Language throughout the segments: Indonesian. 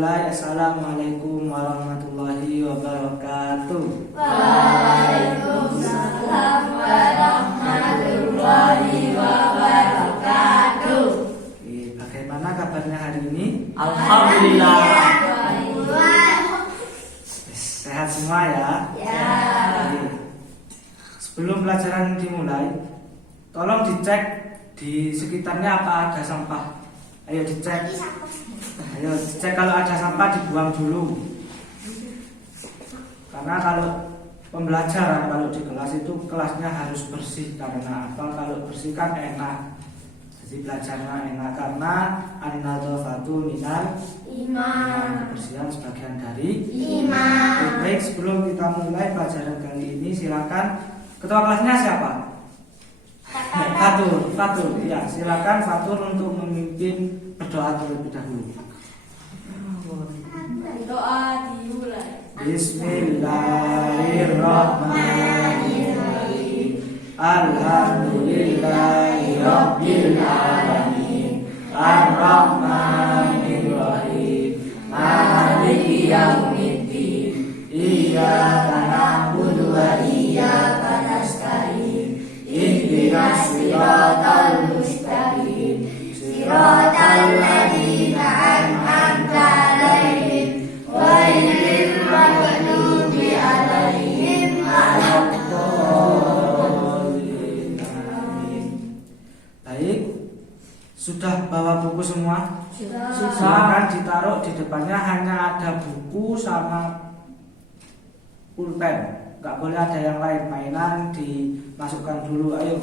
mulai. Assalamualaikum warahmatullahi wabarakatuh. Waalaikumsalam warahmatullahi wabarakatuh. Bagaimana kabarnya hari ini? Alhamdulillah. Sehat semua ya? Ya. Sebelum pelajaran dimulai, tolong dicek di sekitarnya apa ada sampah. Ayo dicek. Ayo dicek, kalau ada sampah dibuang dulu. Karena kalau pembelajaran, kalau di kelas itu kelasnya harus bersih. Karena apa? Kalau bersih kan enak. Jadi belajarnya enak, karena an-nadhafatu minal Iman. kebersihan sebagian dari Iman. Baik, sebelum kita mulai pelajaran kali ini, silakan ketua kelasnya siapa? Fatur, ya, silakan Fatur untuk memimpin berdoa terlebih dahulu. Doa dimulai. Bismillahirrahmanirrahim. Alhamdulillahirabbil alamin. Ar-Rahmanirrahim. Maliki yaumiddin. Iyyaka na'budu wa iyyaka nasta'in. Ihdinas siratal mustaqim. Siratal ladzina an'amta 'alaihim ghairil maghdubi 'alaihim waladdallin. Amin. Baik, sudah bawa buku semua? Silakan ditaruh di depannya, hanya ada buku sama pulpen. Nggak boleh ada yang lain, mainan dimasukkan dulu. Ayo,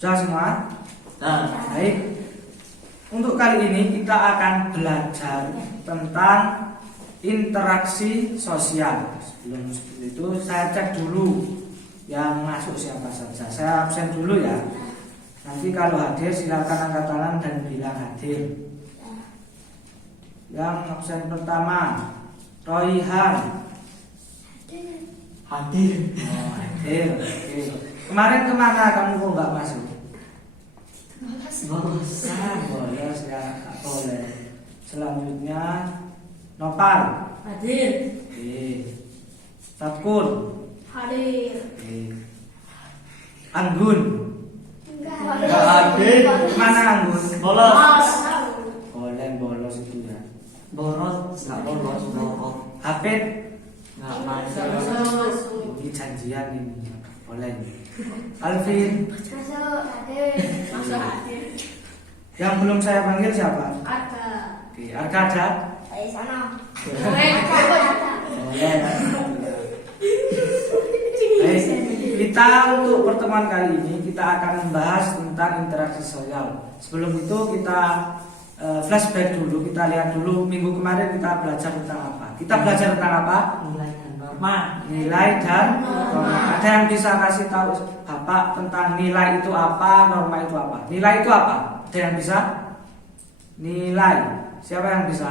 sudah semua? Baik, untuk kali ini kita akan belajar tentang interaksi sosial. Sebelum itu saya cek dulu yang masuk siapa saja. Saya absen dulu ya. Nanti kalau hadir silakan angkat tangan dan bilang hadir. Yang absen pertama, Royhan. Hadir. Oh, hadir. Oke. Kemarin kemana kamu kok nggak masuk? Bolos ya, nggak boleh. Selanjutnya, Nopal. Hadir. Oke. Tatkun. Hadir. Oke. Anggun. Enggak hadir. Mana Anggun? Bolos. Boleh bolos itu ya. Boros, nggak bolos, boros, Hafid. nggak masuk. Ini janjian ini. Boleh. Alvin. Masuk hadir. Masuk hadir. Yang belum saya panggil siapa? Ada. Oke, Arkada. Dari sana. Boleh. Baik, kita untuk pertemuan kali ini kita akan membahas tentang interaksi sosial. Sebelum itu kita flashback dulu, kita lihat dulu minggu kemarin kita belajar tentang apa. Kita belajar tentang apa? Nilai dan norma. Nilai dan norma. Ada yang bisa kasih tahu Bapak tentang nilai itu apa, norma itu apa? Nilai itu apa? Ada yang bisa? Nilai. Siapa yang bisa?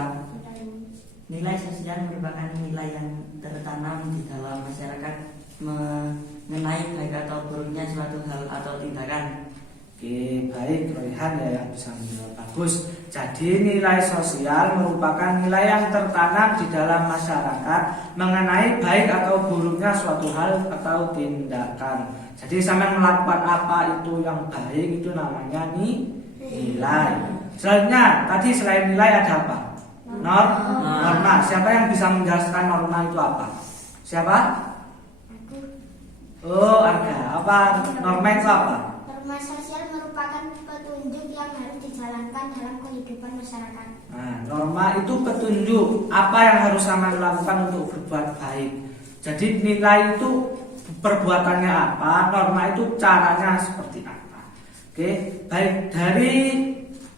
Nilai sosial merupakan nilai yang tertanam di dalam masyarakat mengenai baik atau buruknya suatu hal atau tindakan. Oke, baik, Royhan ya yang bisa menjawab. Bagus. Jadi nilai sosial merupakan nilai yang tertanam di dalam masyarakat mengenai baik atau buruknya suatu hal atau tindakan. Jadi sampai melakukan apa itu yang baik itu namanya nilai. Selanjutnya, tadi selain nilai ada apa? Norma. Siapa yang bisa menjelaskan norma itu apa? Siapa? Oh, Arga. Apa norma itu apa? Norma sosial merupakan petunjuk yang harus dijalankan dalam kehidupan masyarakat. Nah, norma itu petunjuk apa yang harus sama lakukan untuk berbuat baik. Jadi nilai itu perbuatannya apa, norma itu caranya seperti apa. Oke, baik, dari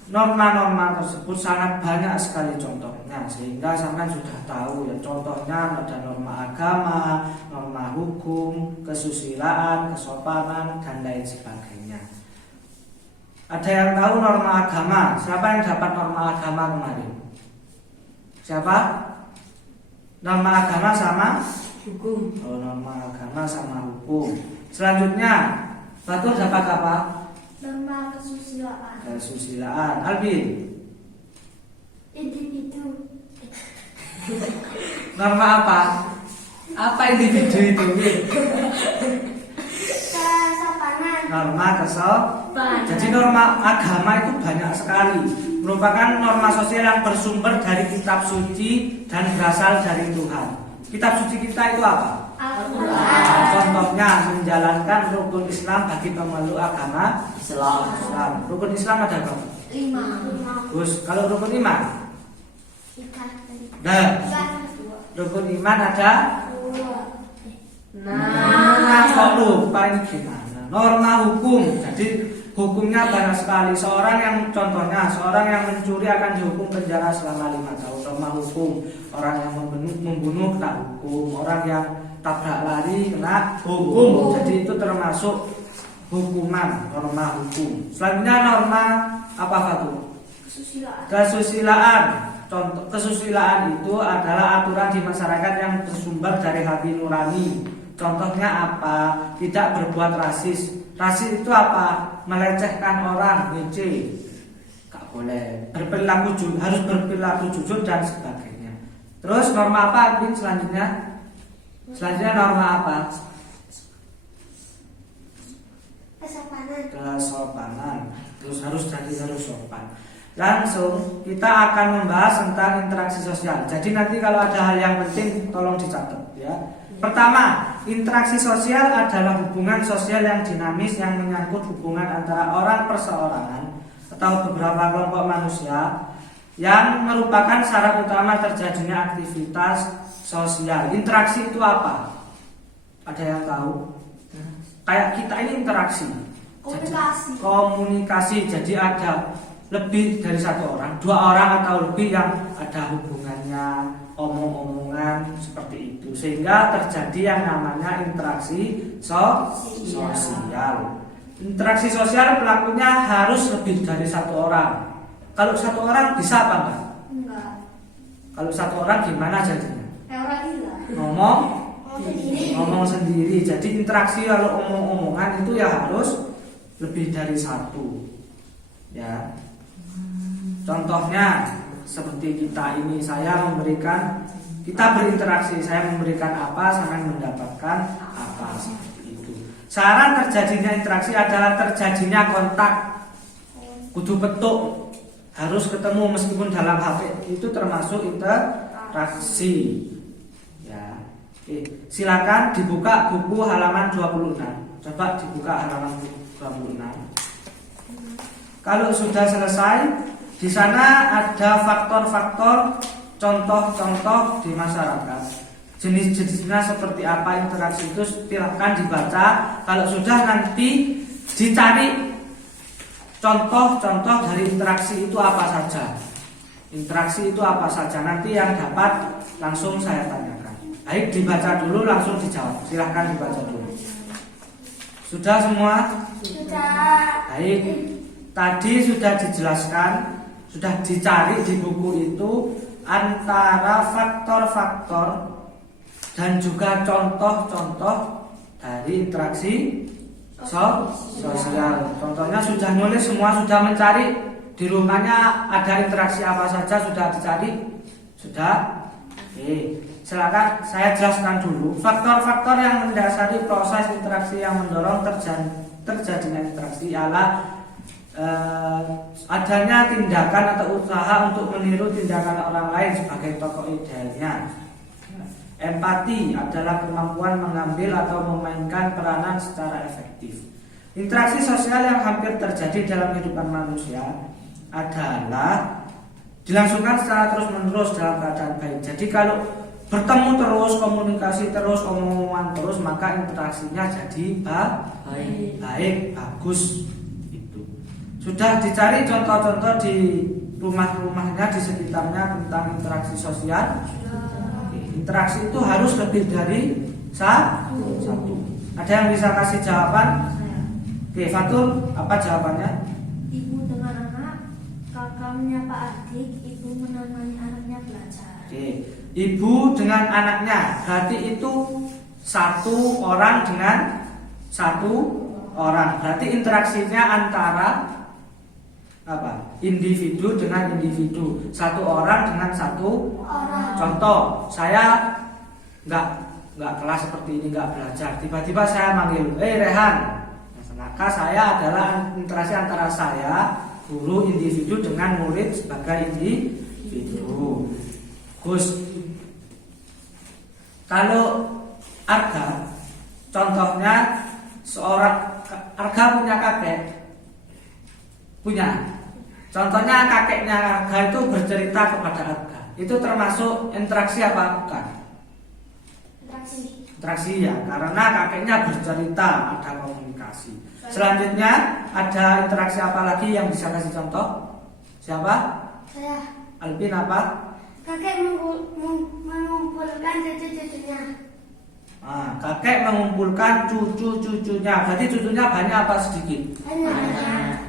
norma-norma tersebut sangat banyak sekali contohnya, sehingga sampai sudah tahu ya, contohnya ada norma agama, norma hukum, kesusilaan, kesopanan, dan lain sebagainya. Ada yang tahu norma agama? Siapa yang dapat norma agama kemarin? Siapa? Norma agama sama Hukum. Oh, norma agama sama hukum. Selanjutnya, Fatur dapat apa? Norma kesusilaan. Kesusilaan. Albin. Individu Norma apa? Apa individu itu? Kesopanan. Norma kesopanan. Jadi norma agama itu banyak sekali. Merupakan norma sosial yang bersumber dari kitab suci dan berasal dari Tuhan. Kitab suci kita itu apa? Al-Quran. Contohnya menjalankan rukun Islam bagi pemeluk agama Islam. Islam. Rukun Islam ada berapa? 5. Terus kalau rukun iman? Nah, rukun iman ada? Nah, kok lupa ini gimana? Norma hukum. Jadi hukumnya banyak sekali. Seorang yang mencuri akan dihukum penjara selama 5 tahun. Norma hukum. Orang yang membunuh kena hukum. Orang yang tabrak lari kena hukum. Jadi itu termasuk hukuman, norma hukum. Selanjutnya norma apa Fatul? Kesusilaan. Contoh kesusilaan itu adalah aturan di masyarakat yang bersumber dari hati nurani. Contohnya apa? Tidak berbuat rasis. Rasis itu apa? Melecehkan orang, ngece. Gak boleh. Harus berperilaku jujur dan sebagainya. Terus norma apa selanjutnya? Selanjutnya norma apa? Kesopanan. Terus harus sopan. Langsung kita akan membahas tentang interaksi sosial. Jadi nanti kalau ada hal yang penting tolong dicatat ya. Pertama, interaksi sosial adalah hubungan sosial yang dinamis yang menyangkut hubungan antara orang perseorangan atau beberapa kelompok manusia yang merupakan syarat utama terjadinya aktivitas sosial. Interaksi itu apa? Ada yang tahu? Kayak kita ini interaksi. Komunikasi. Jadi ada lebih dari satu orang, 2 orang atau lebih yang ada hubungannya, omong-omongan seperti itu, sehingga terjadi yang namanya interaksi sosial. Interaksi sosial pelakunya harus lebih dari 1 orang. Kalau 1 orang bisa apa enggak? Kalau 1 orang gimana jadinya? Ngomong sendiri. Jadi interaksi kalau omong-omongan itu ya harus lebih dari 1. Ya. Contohnya seperti kita ini, kita berinteraksi, saya memberikan apa, saya mendapatkan apa, seperti itu. Syarat terjadinya interaksi adalah terjadinya kontak. Kudu petuk, harus ketemu meskipun dalam HP, itu termasuk interaksi. Ya. Oke. Silakan dibuka buku halaman 26. Coba dibuka halaman 26. Kalau sudah selesai, di sana ada faktor-faktor, contoh-contoh di masyarakat. Jenis-jenisnya seperti apa interaksi itu silakan dibaca. Kalau sudah nanti dicari contoh-contoh dari interaksi itu apa saja. Interaksi itu apa saja, nanti yang dapat langsung saya tanyakan. Baik, dibaca dulu langsung dijawab. Silakan dibaca dulu. Sudah semua? Sudah. Baik. Tadi sudah dijelaskan, sudah dicari di buku itu antara faktor-faktor dan juga contoh-contoh dari interaksi sosial. Contohnya sudah nulis semua, sudah mencari di rumahnya ada interaksi apa saja, sudah dicari? Sudah? Oke, silakan saya jelaskan dulu faktor-faktor yang mendasari proses interaksi yang mendorong terjadinya interaksi ialah adanya tindakan atau usaha untuk meniru tindakan orang lain sebagai tokoh idealnya. Empati adalah kemampuan mengambil atau memainkan peranan secara efektif. Interaksi sosial yang hampir terjadi dalam kehidupan manusia adalah dilangsungkan secara terus-menerus dalam keadaan baik. Jadi kalau bertemu terus, komunikasi terus, omongan terus, maka interaksinya jadi baik, bagus. Sudah dicari contoh-contoh di rumah-rumahnya, di sekitarnya tentang interaksi sosial? Interaksi itu harus lebih dari 1. Ada yang bisa kasih jawaban? Oke, Fatul, apa jawabannya? Ibu dengan anak, kakak menyapa adik, ibu menemani anaknya belajar. Oke, ibu dengan anaknya, berarti itu 1 orang dengan 1 orang. Berarti interaksinya antara apa? Individu dengan individu, satu orang dengan satu Orang. contoh. Saya nggak kelas seperti ini, nggak belajar. Tiba-tiba saya manggil, Rehan. Maka saya adalah interaksi antara saya, guru individu dengan murid sebagai individu. Gus, kalau Arga, contohnya seorang Arga punya kakek, punya. Contohnya kakeknya Arga itu bercerita kepada Arga. Itu termasuk interaksi apa bukan? Interaksi ya, karena kakeknya bercerita, ada komunikasi. Selanjutnya ada interaksi apa lagi yang bisa kasih contoh? Siapa? Saya. Alvin apa? Kakek mengumpulkan cucu-cucunya. Kakek mengumpulkan cucu-cucunya. Berarti cucunya banyak apa sedikit? Banyak.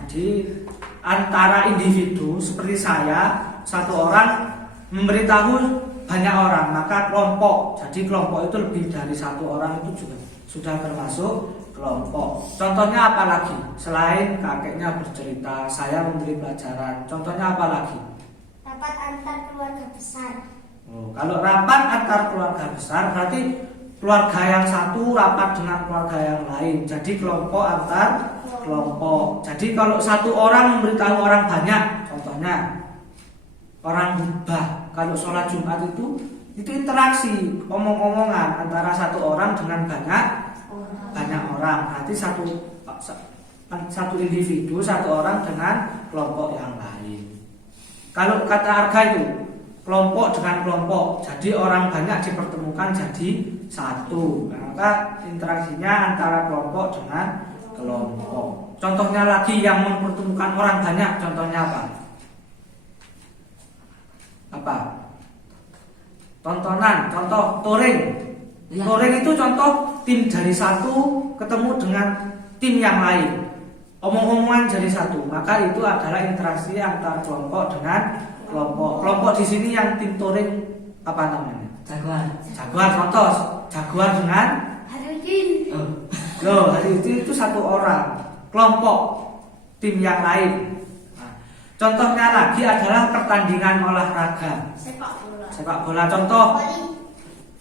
Jadi antara individu seperti saya, satu orang memberitahu banyak orang, maka kelompok. Jadi kelompok itu lebih dari satu orang, itu juga sudah termasuk kelompok. Contohnya apa lagi? Selain kakeknya bercerita, saya memberi pelajaran. Contohnya apa lagi? Rapat antar keluarga besar. Kalau rapat antar keluarga besar berarti keluarga yang satu rapat dengan keluarga yang lain. Jadi kelompok antar kelompok. Jadi kalau satu orang memberitahu orang banyak, contohnya orang khutbah. Kalau sholat Jumat itu interaksi, omong-omongan antara satu orang dengan banyak orang. Berarti satu individu, satu orang dengan kelompok yang lain. Kalau kata Arga itu kelompok dengan kelompok, jadi orang banyak dipertemukan jadi satu. Maka interaksinya antara kelompok dengan kelompok. Contohnya lagi yang mempertemukan orang banyak, contohnya apa? Apa? Tontonan, contoh touring. Ya. Touring itu contoh tim dari satu ketemu dengan tim yang lain. Omong-omongan jadi satu, maka itu adalah interaksi antar kelompok dengan kelompok. Kelompok di sini yang tim touring apa namanya? Jaguar, contoh jaguar dengan Harudin. Harudin itu satu orang. Kelompok tim yang lain. Contohnya lagi adalah pertandingan olahraga. Sepak bola contoh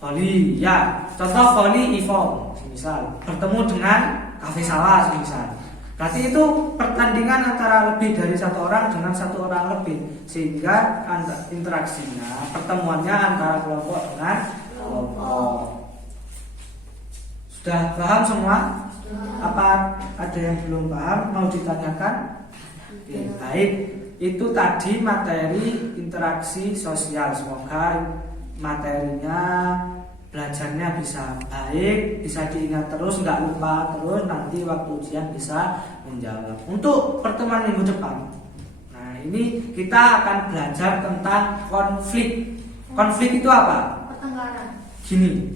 voli ya. Contoh voli event misal bertemu dengan kafe sawah misal. Berarti itu pertandingan antara lebih dari satu orang dengan satu orang lebih, sehingga interaksinya, pertemuannya antara kelompok dengan kelompok. Sudah paham semua? Apa ada yang belum paham? Mau ditanyakan? Oke, baik. Itu tadi materi interaksi sosial. Semoga materinya, belajarnya bisa baik, bisa diingat terus, nggak lupa terus, nanti waktu ujian bisa menjawab. Untuk pertemuan minggu depan, nah ini kita akan belajar tentang konflik. Konflik itu apa? Pertengkaran. Gini,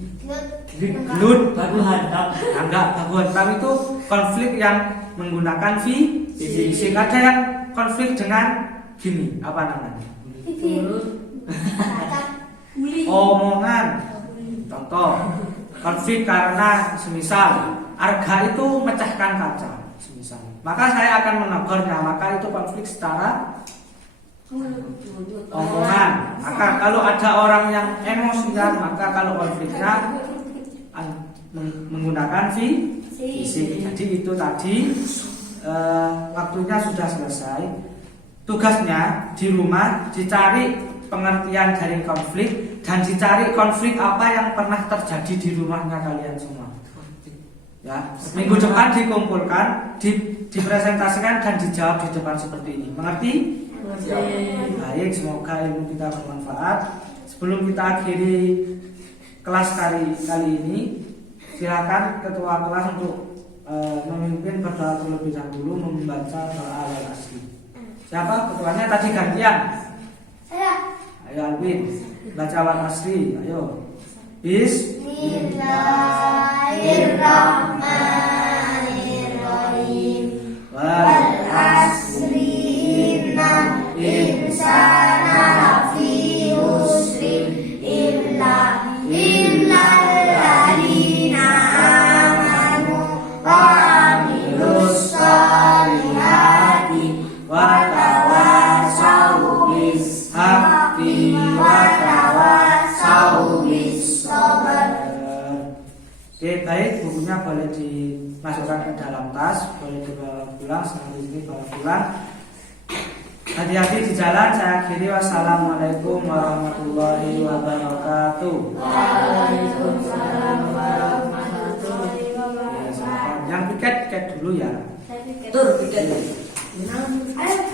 gelut, baku hantam. enggak, baku hantam itu konflik yang menggunakan fisik. Ada yang konflik dengan gini, apa namanya? Omongan. Contoh, konflik karena semisal Arga itu mecahkan kaca, semisal. Maka saya akan menegurnya, maka itu konflik secara omongan. Maka kalau ada orang yang emosian, maka kalau konfliknya menggunakan fisik. Jadi itu tadi waktunya sudah selesai. Tugasnya di rumah dicari pengertian dari konflik dan dicari konflik apa yang pernah terjadi di rumahnya kalian semua. Ya, minggu depan dikumpulkan, dipresentasikan dan dijawab di depan seperti ini. Mengerti? Baik, semoga ilmu kita bermanfaat. Sebelum kita akhiri kelas kali ini, silakan ketua kelas untuk memimpin berdoa terlebih dahulu membaca doa al-asli. Siapa ketuanya tadi gantian? Saya. Ayo Alvin, baca al-asli. Ayo. Bismillahirrahmanirrahim. Wal asri innal insana lafi khusrin illa illalladzina amanu wa amilus solihati wa haqqi wa tawassaw bis sabr. Oke, baik, bukunya boleh dimasukkan ke dalam tas, boleh dibawa pulang, sambil ini bawa pulang. Hati-hati di jalan, saya akhiri. Wassalamualaikum warahmatullahi wabarakatuh. Waalaikumsalam warahmatullahi wabarakatuh. Yang piket dulu ya. Tur, piket. Ayo